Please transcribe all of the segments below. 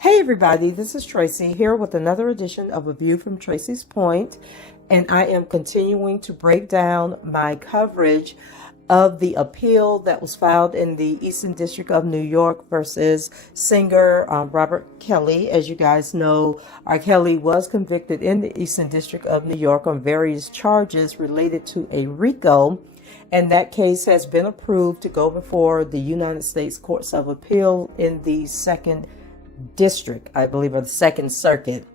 Hey everybody, this is Tracy here with another edition of A View from Tracy's Point, and I am continuing to break down my coverage of the appeal that was filed in the Eastern District of New York versus singer Robert Kelly. As you guys know, R. Kelly was convicted in the Eastern District of New York on various charges related to a RICO, and that case has been approved to go before the United States Courts of Appeal in the Second District, I believe, or the Second Circuit.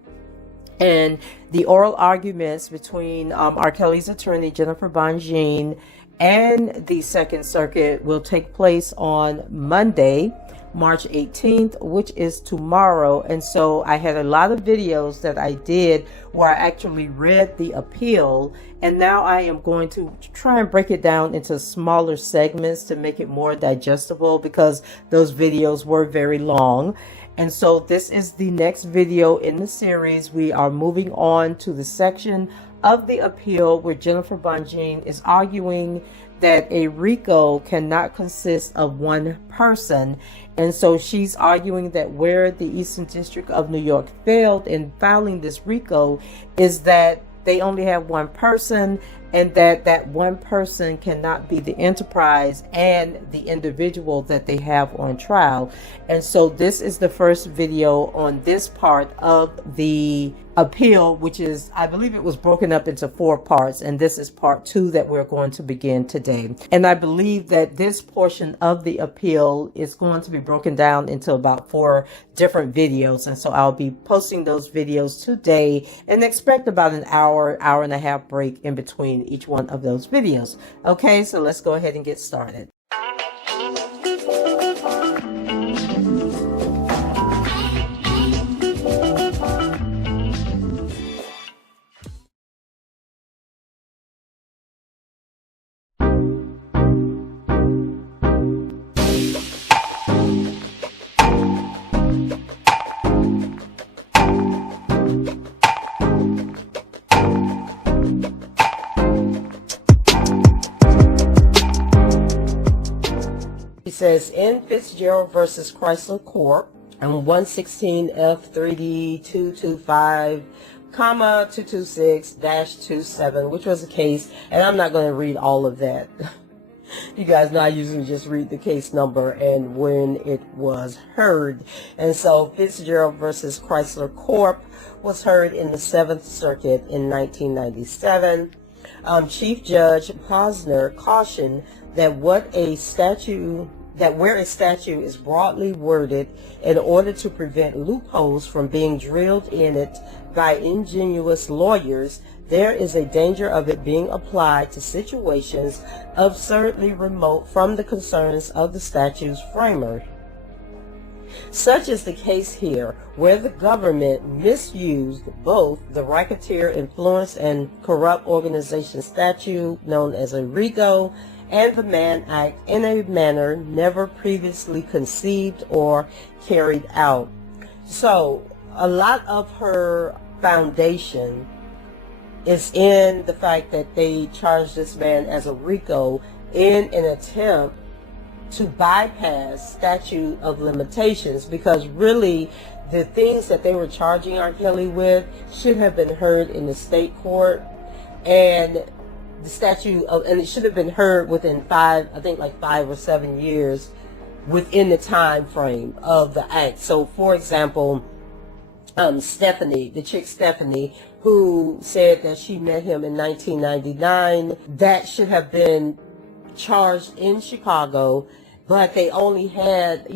And the oral arguments between R. Kelly's attorney, Jennifer Bonjean, and the Second Circuit will take place on Monday, March 18th, which is tomorrow. And so I had a lot of videos that I did where I actually read the appeal, and now I am going to try and break it down into smaller segments to make it more digestible, because those videos were very long. And so this is the next video in the series. We are moving on to the section of the appeal where Jennifer Bonjean is arguing that a RICO cannot consist of one person. And so she's arguing that where the Eastern District of New York failed in filing this RICO is that they only have one person, and that one person cannot be the enterprise and the individual that they have on trial. And so this is the first video on this part of the appeal, which is, I believe it was broken up into 4 parts, and this is part 2 that we're going to begin today. And I believe that this portion of the appeal is going to be broken down into about 4 different videos, and so I'll be posting those videos today, and expect about an hour and a half break in between each one of those videos. Okay, so let's go ahead and get started. Says in Fitzgerald versus Chrysler Corp. and 116 F3D 225, 226-27, which was a case, and I'm not going to read all of that. You guys know I usually just read the case number and when it was heard. And so Fitzgerald versus Chrysler Corp. was heard in the 7th Circuit in 1997. Chief Judge Posner cautioned that where a statute is broadly worded in order to prevent loopholes from being drilled in it by ingenious lawyers, there is a danger of it being applied to situations absurdly remote from the concerns of the statute's framer. Such is the case here, where the government misused both the Racketeer Influence and Corrupt Organization statute, known as a RICO, and the Mann Act in a manner never previously conceived or carried out. So a lot of her foundation is in the fact that they charged this man as a RICO in an attempt to bypass statute of limitations, because really the things that they were charging R. Kelly with should have been heard in the state court, and the and it should have been heard within 5 or 7 years within the time frame of the act. So for example, Stephanie, the chick Stephanie, who said that she met him in 1999, that should have been charged in Chicago, but they only had,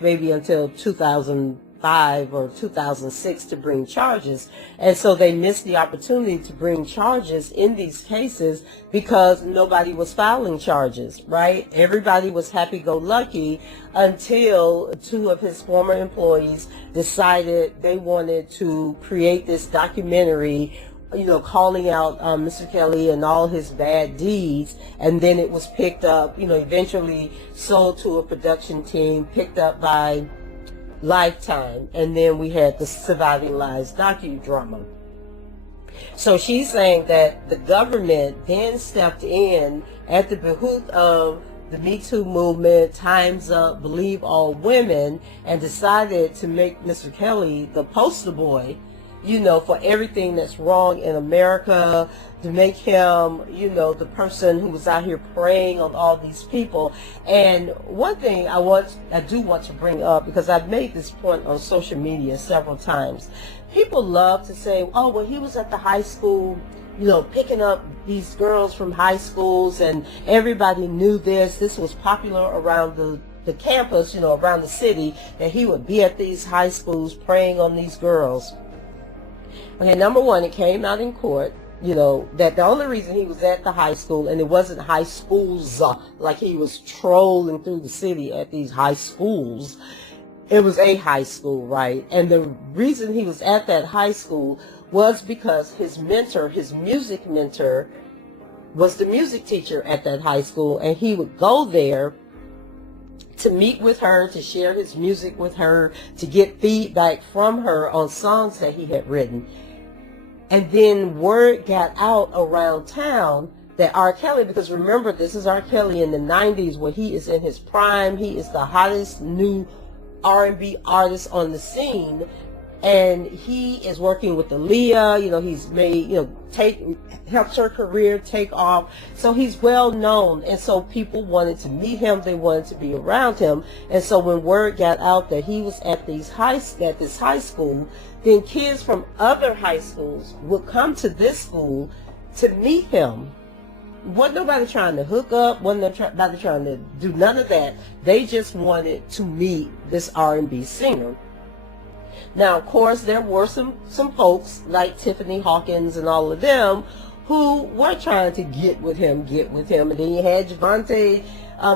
maybe until 2005 or 2006 to bring charges. And so they missed the opportunity to bring charges in these cases because nobody was filing charges, right? Everybody was happy-go-lucky until 2 of his former employees decided they wanted to create this documentary, calling out Mr. Kelly and all his bad deeds, and then it was picked up, eventually sold to a production team, picked up by Lifetime, and then we had the Surviving Lives docudrama. So she's saying that the government then stepped in at the behoof of the Me Too movement, Time's Up, Believe All Women, and decided to make Mr. Kelly the poster boy, you know, for everything that's wrong in America, to make him, you know, the person who was out here preying on all these people. And one thing I do want to bring up, because I've made this point on social media several times. People love to say, oh, well, he was at the high school, you know, picking up these girls from high schools, and everybody knew this. This was popular around the campus, you know, around the city, that he would be at these high schools preying on these girls. Okay, number one, it came out in court, you know, that the only reason he was at the high school, and it wasn't high schools, like he was trolling through the city at these high schools. It was a high school, right? And the reason he was at that high school was because his mentor, his music mentor, was the music teacher at that high school, and he would go there to meet with her, to share his music with her, to get feedback from her on songs that he had written. And then word got out around town that R. Kelly, because remember, this is R. Kelly in the 90s, where he is in his prime. He is the hottest new R&B artist on the scene. And he is working with Aaliyah, you know, he's made, you know, helped her career take off. So he's well known. And so people wanted to meet him. They wanted to be around him. And so when word got out that he was at this high school, then kids from other high schools would come to this school to meet him. Wasn't nobody trying to hook up, wasn't nobody trying to do none of that. They just wanted to meet this R&B singer. Now, of course, there were some folks like Tiffany Hawkins and all of them who were trying to get with him. And then you had Javante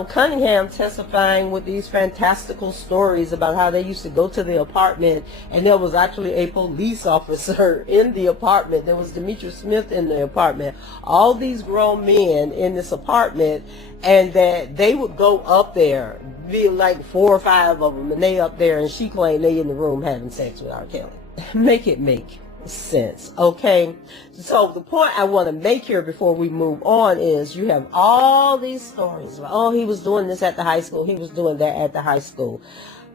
Cunningham testifying with these fantastical stories about how they used to go to the apartment, and there was actually a police officer in the apartment. There was Demetrius Smith in the apartment. All these grown men in this apartment, and that they would go up there, be like 4 or 5 of them, and they up there, and she claimed they in the room having sex with R. Kelly. Make it make sense, okay? So the point I want to make here before we move on is you have all these stories about, oh, he was doing this at the high school, he was doing that at the high school,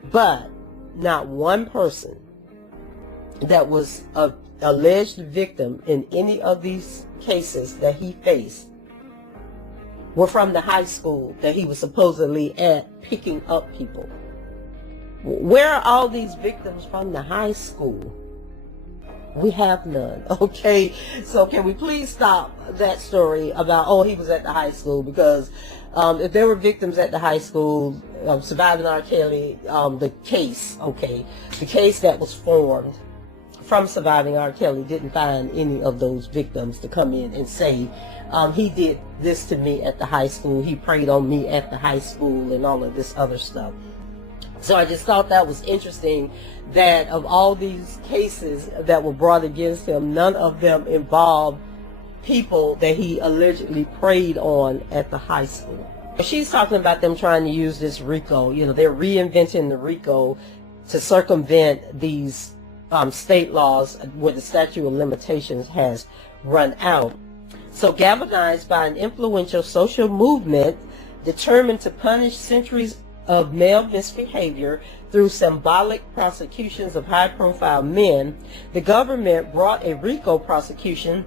but not one person that was a alleged victim in any of these cases that he faced were from the high school that he was supposedly at picking up people. Where are all these victims from the high school? We have none, okay? So can we please stop that story about, oh, he was at the high school? Because if there were victims at the high school, surviving R. Kelly, the case that was formed from surviving R. Kelly didn't find any of those victims to come in and say, he did this to me at the high school, he preyed on me at the high school, and all of this other stuff. So I just thought that was interesting that of all these cases that were brought against him, none of them involved people that he allegedly preyed on at the high school. She's talking about them trying to use this RICO. You know, they're reinventing the RICO to circumvent these state laws where the statute of limitations has run out. So galvanized by an influential social movement determined to punish centuries of male misbehavior through symbolic prosecutions of high-profile men, the government brought a RICO prosecution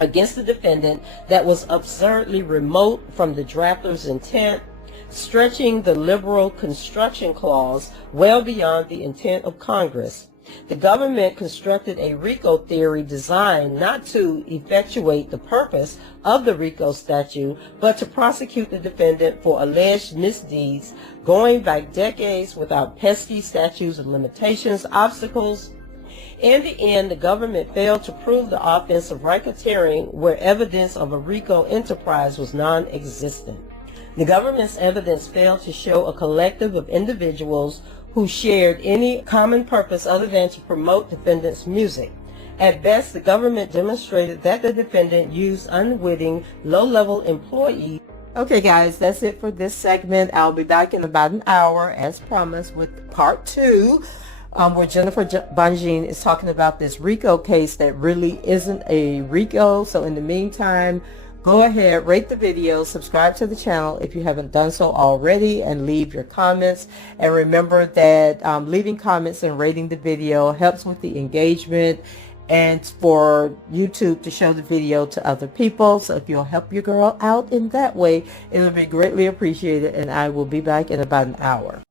against the defendant that was absurdly remote from the drafter's intent, stretching the liberal construction clause well beyond the intent of Congress. The government constructed a RICO theory designed not to effectuate the purpose of the RICO statute, but to prosecute the defendant for alleged misdeeds going back decades without pesky statutes of limitations obstacles. In the end, the government failed to prove the offense of racketeering where evidence of a RICO enterprise was non-existent. The government's evidence failed to show a collective of individuals who shared any common purpose other than to promote defendant's music. At best, the government demonstrated that the defendant used unwitting, low-level employees. Okay, guys, that's it for this segment. I'll be back in about an hour, as promised, with part 2, where Jennifer Bunjean is talking about this RICO case that really isn't a RICO. So in the meantime, Go ahead, rate the video, subscribe to the channel if you haven't done so already, and leave your comments. And remember that leaving comments and rating the video helps with the engagement and for YouTube to show the video to other people. So if you'll help your girl out in that way, it will be greatly appreciated, and I will be back in about an hour.